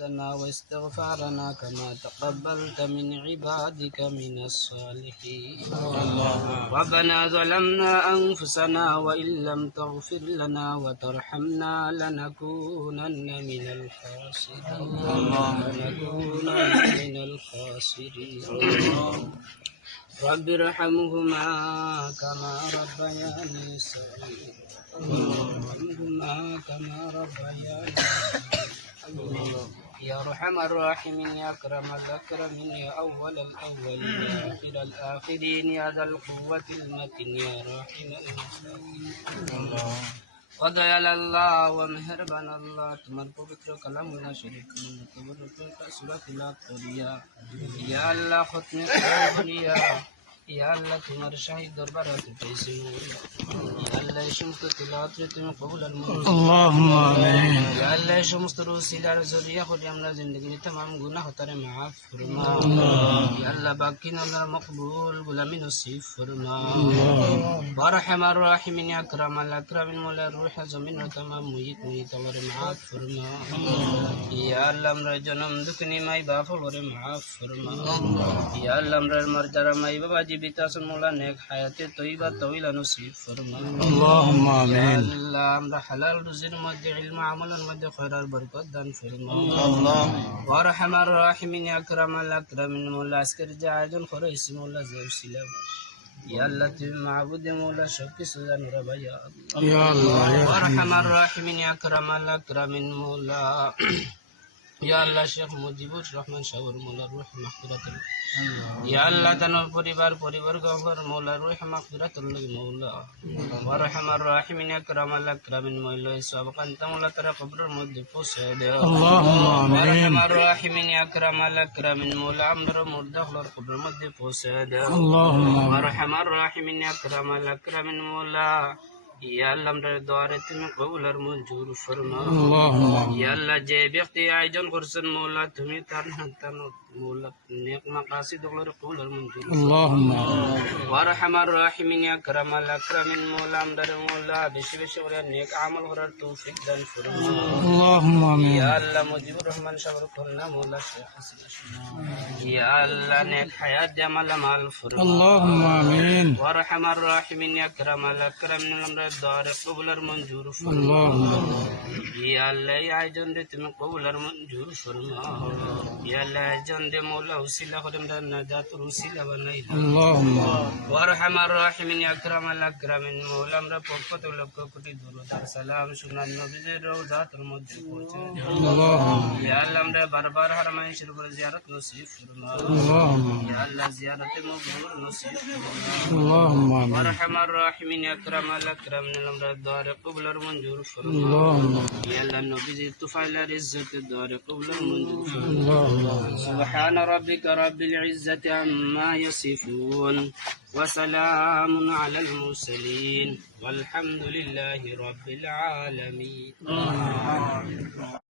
لنا واستغفارنا كما تقبلت من عبادك من الصالحين. ربنا ظلمنا أنفسنا وإن لم تغفر لنا وترحمنا لنكونن من الخاسرين. رب ارحمهما كما ربياني صغيرا. يا أرحم الراحمين يا أكرم الأكرمين يا أول الأولين يا آخر الآخرين يا ذا القوة المتين يا راحم المساكين. فضل الله ومهربان الله تمر پوتر کلام لا شریک من تبرک سورۃ الاطریہ یا اللہ ختم کیا یا اللہ تمہارے شاہی دربارات پیسے یا اللہ شمت تلاوت تم قبول المنظور اللهم آمین یا اللہ شمست روسیلہ ذریہ خود ہمارا زندگی تمام گناہ ترے معاف فرما یا اللہ باقی نظر مقبول غلامی نصیب فرما وارحم الراحمین یا اکرم الاکرمین مولا روح زمین و تمام محیط اور معاف فرما یا اللہ ہمارا جنم دکنی مائی باپ اور معاف فرما یا اللہ ہمارا مرجر مائی بابا جیبتا سن مولا نیک حیات طیبہ طویلہ نصیب فرما اللهم آمین یا اللہ ہمارا حلال رزق مد علم عمل مد خیرات برکت دان فرما وارحم الراحمین یا اکرم الاکرمین مولا اسکر جاہدن خریس مولا زیب سلام یا اللہ تم معبود مولا شکی سزا نربا یا اللہ وارحم الراحمین یا اکرم الاکرمین مولا یا اللہ شیخ مجیب الرحمن شاور مولا روح مغفرت یا اللہ تنور پریوار گوھر مولا روح مغفرت مولا وارحم الراحمین اکرم الاکرمین مولا سابقا مولا ترى قبر مد پوسے دے وارحم الراحمین اکرم الاکرمین مولا امر مردخل قبر مد پوسے دے وارحم الراحمین اکرم الاکرمین مولا یا اللہ ہمارے دعائیں تمہیں قبول اور منظور فرما یا اللہ جے بختی آئیجن قرصن مولا تمہیں ترہتن مولا نیک مقاصد اور قبول اور منظور اللہم وارحم الراحمین یا کرم الاکرمین مولا ہمارے مولا بشی بشی اور نیک عمل اور توفیق دن فرما اللہم آمین یا اللہ مجیب الرحمن شاور کرنا مولا شیخ حسن یا اللہ نیک حیات جمال مال فرما اللہم آمین وارحم الراحمین یا کرم الاکرمین دار قبول منظور فرما یا اللہ یا جن دے تم قبول منظور فرما یا اللہ جن دے مولا وسیلہ خدم دے نجات وسیلہ بنائی اللہم وارحم الراحمین یا اکرم الاکرمین مولا امرا پوپت لک کٹی درود سلام سنن نبی دے روزات المد پہنچے اللہم یا اللہ امرا بار حرمین شریف زیارت نصیب فرما اللہم یا اللہ زیارت مقبول نصیب فرما اللہم وارحم الراحمین یا اکرم الاکرمین الدار قبل منظور فرما یا اللہ نبی زی تفعل رزق الدار قبل منظور فرما سبحان ربك رب العزة عما يصفون وسلام على المرسلين والحمد لله رب العالمين